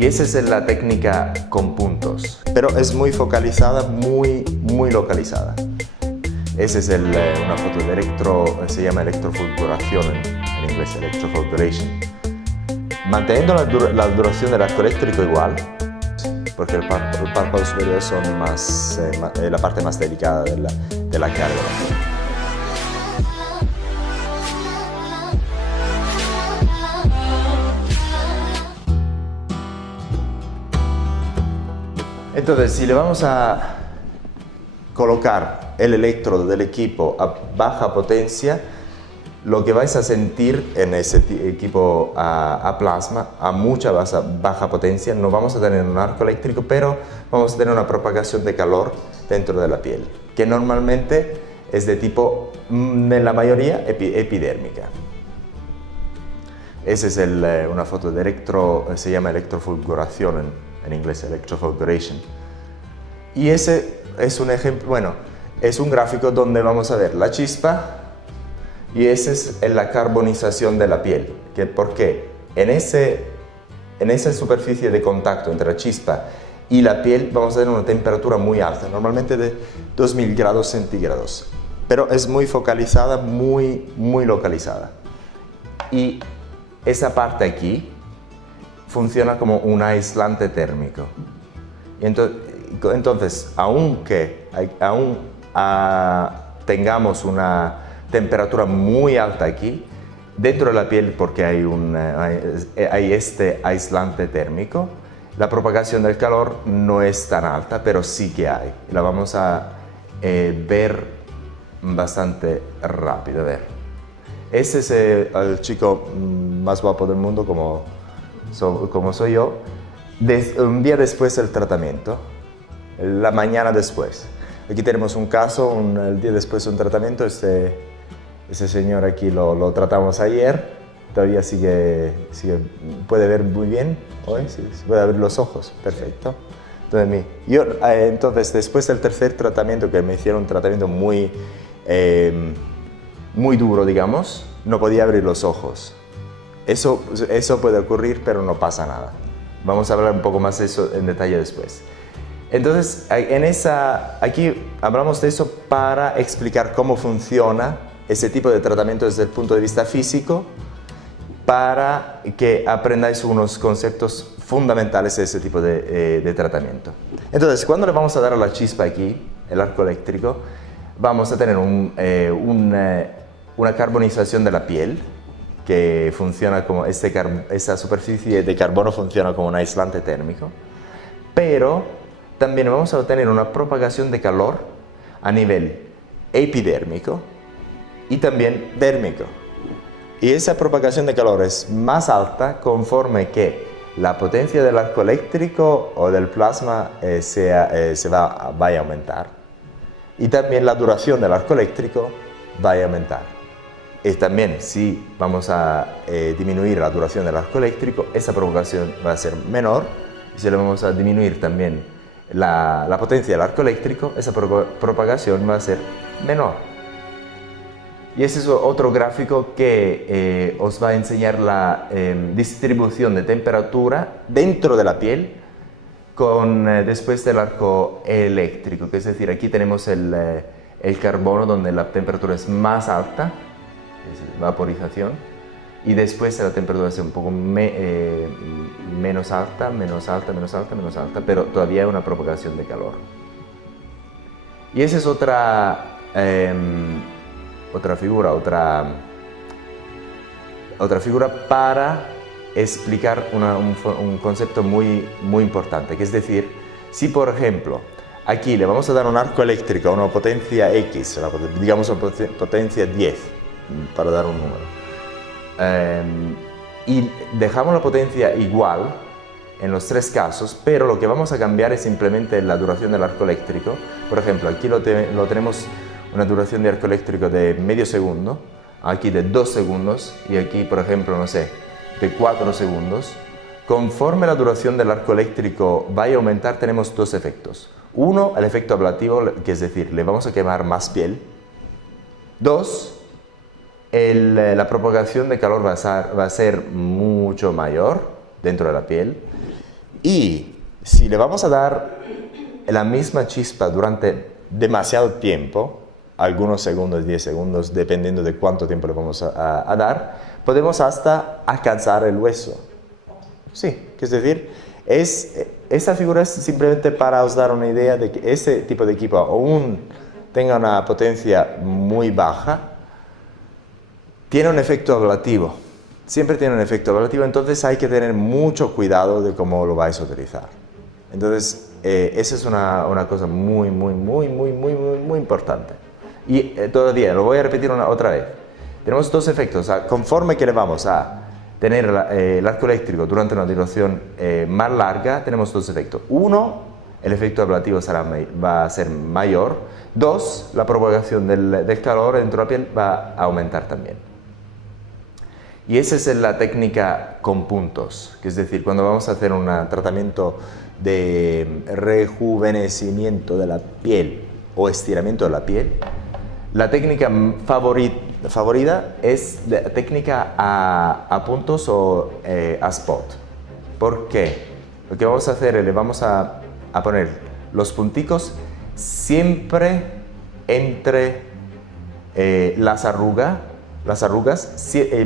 Y esa es la técnica con puntos, pero es muy focalizada, muy localizada. Esa es una foto de se llama electrofulguración en inglés, electrofulguration. Manteniendo la duración del arco eléctrico igual, porque el párpado superior son la parte más delicada de la carga. Entonces, si le vamos a colocar el electrodo del equipo a baja potencia, lo que vais a sentir en ese equipo a plasma, a mucha baja potencia, no vamos a tener un arco eléctrico, pero vamos a tener una propagación de calor dentro de la piel, que normalmente es de tipo, en la mayoría, epidérmica. Esa es una foto de se llama electrofulguración en inglés, electrofulguration. Y ese es un ejemplo, bueno, es un gráfico donde vamos a ver la chispa y esa es la carbonización de la piel. ¿Por qué? En esa superficie de contacto entre la chispa y la piel vamos a tener una temperatura muy alta, normalmente de 2000 grados centígrados, pero es muy focalizada, muy localizada. Y esa parte aquí funciona como un aislante térmico. Y entonces, aún tengamos una temperatura muy alta aquí, dentro de la piel, porque hay este aislante térmico, la propagación del calor no es tan alta, pero sí que hay. La vamos a ver bastante rápido. A ver. Ese es el chico más guapo del mundo, como soy yo, un día después del tratamiento, la mañana después. Aquí tenemos un caso, el día después de un tratamiento, ese señor aquí lo tratamos ayer, todavía puede ver muy bien, hoy sí, puede abrir los ojos, perfecto. Entonces, después del tercer tratamiento, que me hicieron un tratamiento muy duro, digamos, no podía abrir los ojos. Eso puede ocurrir, pero no pasa nada. Vamos a hablar un poco más de eso en detalle después. Entonces, aquí hablamos de eso para explicar cómo funciona ese tipo de tratamiento desde el punto de vista físico, para que aprendáis unos conceptos fundamentales de ese tipo de tratamiento. Entonces, cuando le vamos a dar a la chispa aquí, el arco eléctrico, vamos a tener una carbonización de la piel, que funciona como esa superficie de carbono funciona como un aislante térmico, pero también vamos a obtener una propagación de calor a nivel epidérmico y también dérmico. Y esa propagación de calor es más alta conforme que la potencia del arco eléctrico o del plasma vaya a aumentar, y también la duración del arco eléctrico vaya a aumentar. Y también, si vamos a disminuir la duración del arco eléctrico, esa propagación va a ser menor. Y si le vamos a disminuir también la potencia del arco eléctrico, esa propagación va a ser menor. Y ese es otro gráfico que os va a enseñar la distribución de temperatura dentro de la piel después del arco eléctrico. Que es decir, aquí tenemos el carbono, donde la temperatura es más alta, es vaporización, y después la temperatura es un poco menos alta, pero todavía hay una propagación de calor. Y esa es otra figura para explicar un concepto muy importante, que es decir, si por ejemplo aquí le vamos a dar un arco eléctrico a una potencia X, digamos una potencia 10, para dar un número, y dejamos la potencia igual en los tres casos, pero lo que vamos a cambiar es simplemente la duración del arco eléctrico. Por ejemplo, aquí lo tenemos una duración de arco eléctrico de medio segundo, aquí de 2 segundos, y aquí, por ejemplo, no sé, de 4 segundos. Conforme la duración del arco eléctrico vaya a aumentar, tenemos dos efectos. Uno, el efecto ablativo, que es decir, le vamos a quemar más piel. Dos, la propagación de calor va a ser mucho mayor dentro de la piel. Y si le vamos a dar la misma chispa durante demasiado tiempo, algunos segundos, 10 segundos, dependiendo de cuánto tiempo le vamos a dar, podemos hasta alcanzar el hueso. Sí, es decir, esta figura es simplemente para os dar una idea de que ese tipo de equipo aún tenga una potencia muy baja, tiene un efecto ablativo. Siempre tiene un efecto ablativo, entonces hay que tener mucho cuidado de cómo lo vais a utilizar. Entonces, esa es una cosa muy importante. Y todavía, lo voy a repetir otra vez. Tenemos dos efectos. O sea, conforme que le vamos a tener el arco eléctrico durante una duración más larga, tenemos dos efectos. Uno, el efecto ablativo va a ser mayor. Dos, la propagación del calor dentro de la piel va a aumentar también. Y esa es la técnica con puntos, que es decir, cuando vamos a hacer un tratamiento de rejuvenecimiento de la piel o estiramiento de la piel, la técnica favorita es la técnica a puntos o a spot. ¿Por qué? Lo que vamos a hacer es le vamos a poner los punticos siempre entre las arrugas,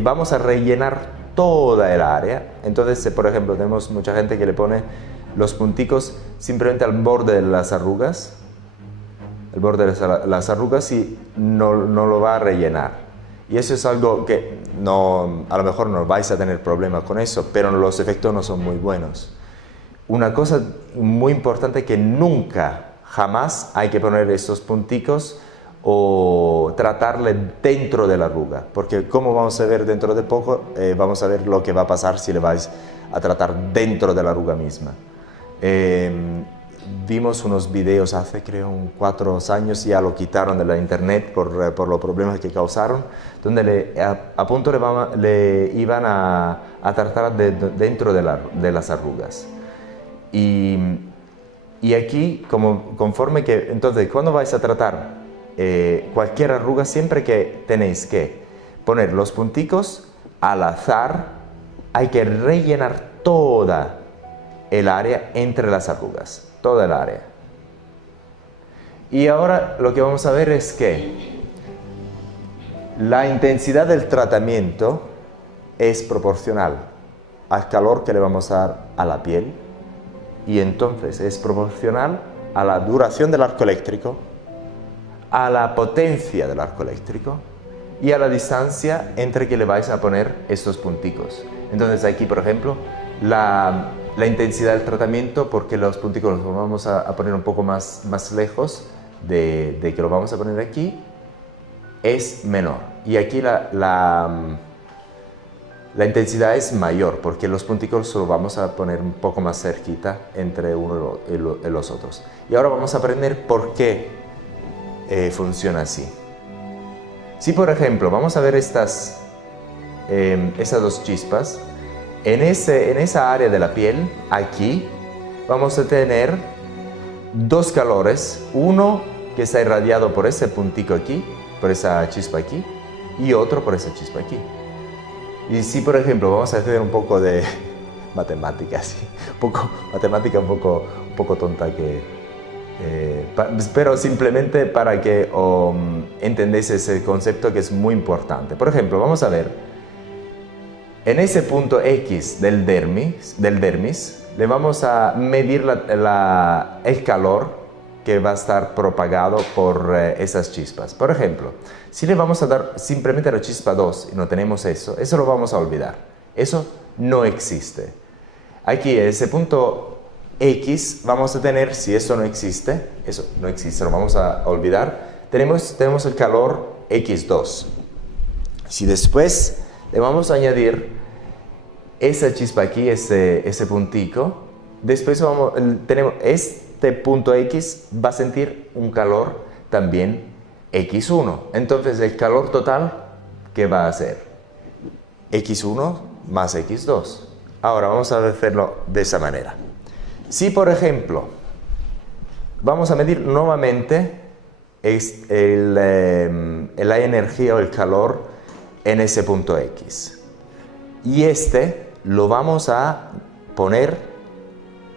vamos a rellenar toda el área. Entonces, por ejemplo, tenemos mucha gente que le pone los punticos simplemente al borde de las arrugas, y no lo va a rellenar. Y eso es algo que a lo mejor no vais a tener problemas con eso, pero los efectos no son muy buenos. Una cosa muy importante que nunca, jamás hay que poner estos punticos o tratarle dentro de la arruga, porque como vamos a ver dentro de poco, vamos a ver lo que va a pasar si le vais a tratar dentro de la arruga misma. Vimos unos videos hace creo 4 años, ya lo quitaron de la internet por los problemas que causaron, donde a punto le iban a tratar dentro de las arrugas. Y aquí, conforme que, entonces, cuando vais a tratar cualquier arruga, siempre que tenéis que poner los punticos al azar, hay que rellenar toda el área entre las arrugas, toda el área. Y ahora lo que vamos a ver es que la intensidad del tratamiento es proporcional al calor que le vamos a dar a la piel, y entonces es proporcional a la duración del arco eléctrico, a la potencia del arco eléctrico y a la distancia entre que le vais a poner estos punticos. Entonces aquí, por ejemplo, la intensidad del tratamiento, porque los punticos los vamos a poner un poco más lejos de que lo vamos a poner aquí, es menor. Y aquí la intensidad es mayor, porque los punticos los vamos a poner un poco más cerquita entre uno y los otros. Y ahora vamos a aprender por qué funciona así. Si por ejemplo vamos a ver esas dos chispas, en esa área de la piel, aquí, vamos a tener dos calores, uno que está irradiado por ese puntico aquí, por esa chispa aquí, y otro por esa chispa aquí. Y si por ejemplo vamos a hacer un poco de matemática, ¿sí? Matemática un poco tonta, pero simplemente para que entendáis ese concepto que es muy importante. Por ejemplo, vamos a ver, en ese punto X del dermis le vamos a medir el calor que va a estar propagado por esas chispas. Por ejemplo, si le vamos a dar simplemente la chispa 2 y no tenemos eso lo vamos a olvidar. Eso no existe. Aquí, en ese punto X, vamos a tener, si eso no existe, lo vamos a olvidar, tenemos el calor X2. Si después le vamos a añadir esa chispa aquí, ese puntico, después tenemos este punto X, va a sentir un calor también X1. Entonces el calor total, ¿qué va a ser? X1 más X2. Ahora vamos a hacerlo de esa manera. Si por ejemplo vamos a medir nuevamente la energía o el calor en ese punto X, y lo vamos a poner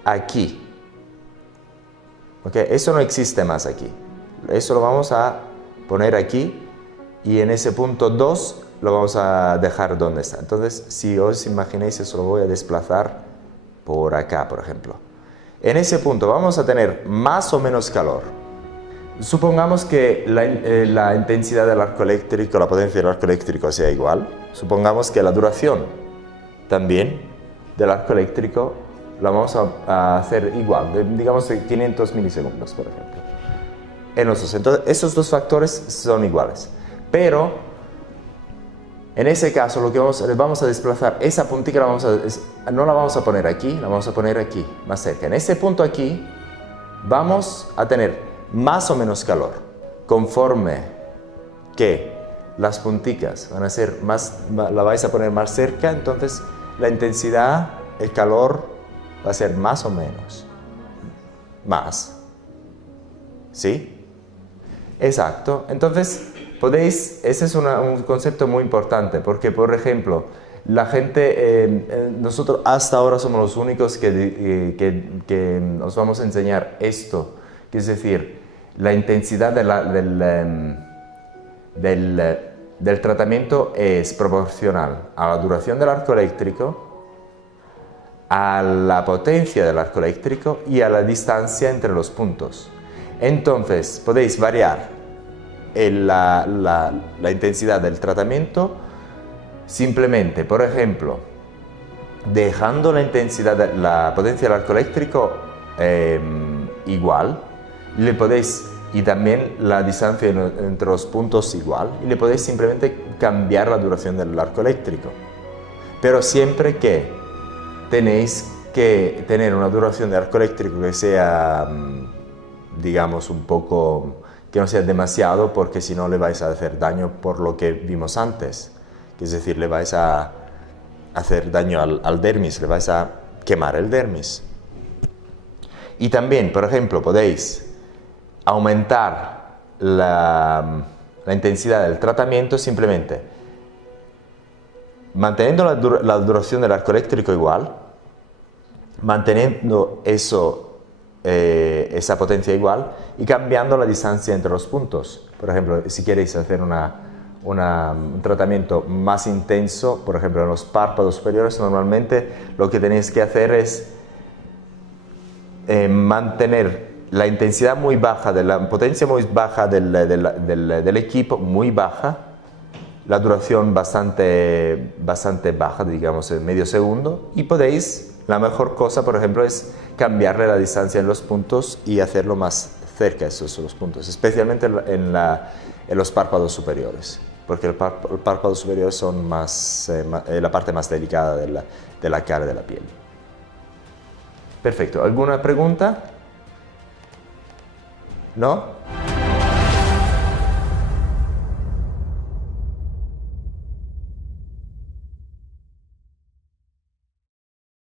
aquí. ¿Okay? Eso no existe más aquí. Eso lo vamos a poner aquí y en ese punto 2 lo vamos a dejar donde está. Entonces, si os imagináis, eso lo voy a desplazar por acá, por ejemplo. En ese punto vamos a tener más o menos calor. Supongamos que la intensidad del arco eléctrico, la potencia del arco eléctrico sea igual. Supongamos que la duración también del arco eléctrico la vamos a hacer igual, digamos de 500 milisegundos, por ejemplo. Entonces, esos dos factores son iguales. Pero, en ese caso, lo que vamos a desplazar, esa puntita no la vamos a poner aquí, la vamos a poner aquí, más cerca. En ese punto aquí, vamos a tener más o menos calor. Conforme que las punticas van a ser la vais a poner más cerca, entonces la intensidad, el calor va a ser más o menos. Más. ¿Sí? Exacto. Entonces, ese es un concepto muy importante, porque, por ejemplo, la gente, nosotros hasta ahora somos los únicos que os vamos a enseñar esto, que es decir, la intensidad del tratamiento es proporcional a la duración del arco eléctrico, a la potencia del arco eléctrico y a la distancia entre los puntos. Entonces, podéis variar la intensidad del tratamiento simplemente, por ejemplo, dejando la potencia del arco eléctrico igual, y también la distancia entre los puntos igual, y le podéis simplemente cambiar la duración del arco eléctrico. Pero siempre que tenéis que tener una duración de arco eléctrico que sea, digamos, que no sea demasiado, porque si no le vais a hacer daño por lo que vimos antes. Es decir, le vais a hacer daño al dermis, le vais a quemar el dermis. Y también, por ejemplo, podéis aumentar la intensidad del tratamiento simplemente manteniendo la duración del arco eléctrico igual, manteniendo esa potencia igual y cambiando la distancia entre los puntos. Por ejemplo, si queréis hacer un tratamiento más intenso, por ejemplo en los párpados superiores, normalmente lo que tenéis que hacer es mantener la intensidad muy baja, la potencia muy baja del equipo, muy baja, la duración bastante baja, digamos en medio segundo, y la mejor cosa, por ejemplo, es cambiarle la distancia en los puntos y hacerlo más cerca de esos los puntos, especialmente en los párpados superiores, porque los párpados superiores son la parte más delicada de la cara de la piel. Perfecto. ¿Alguna pregunta? ¿No?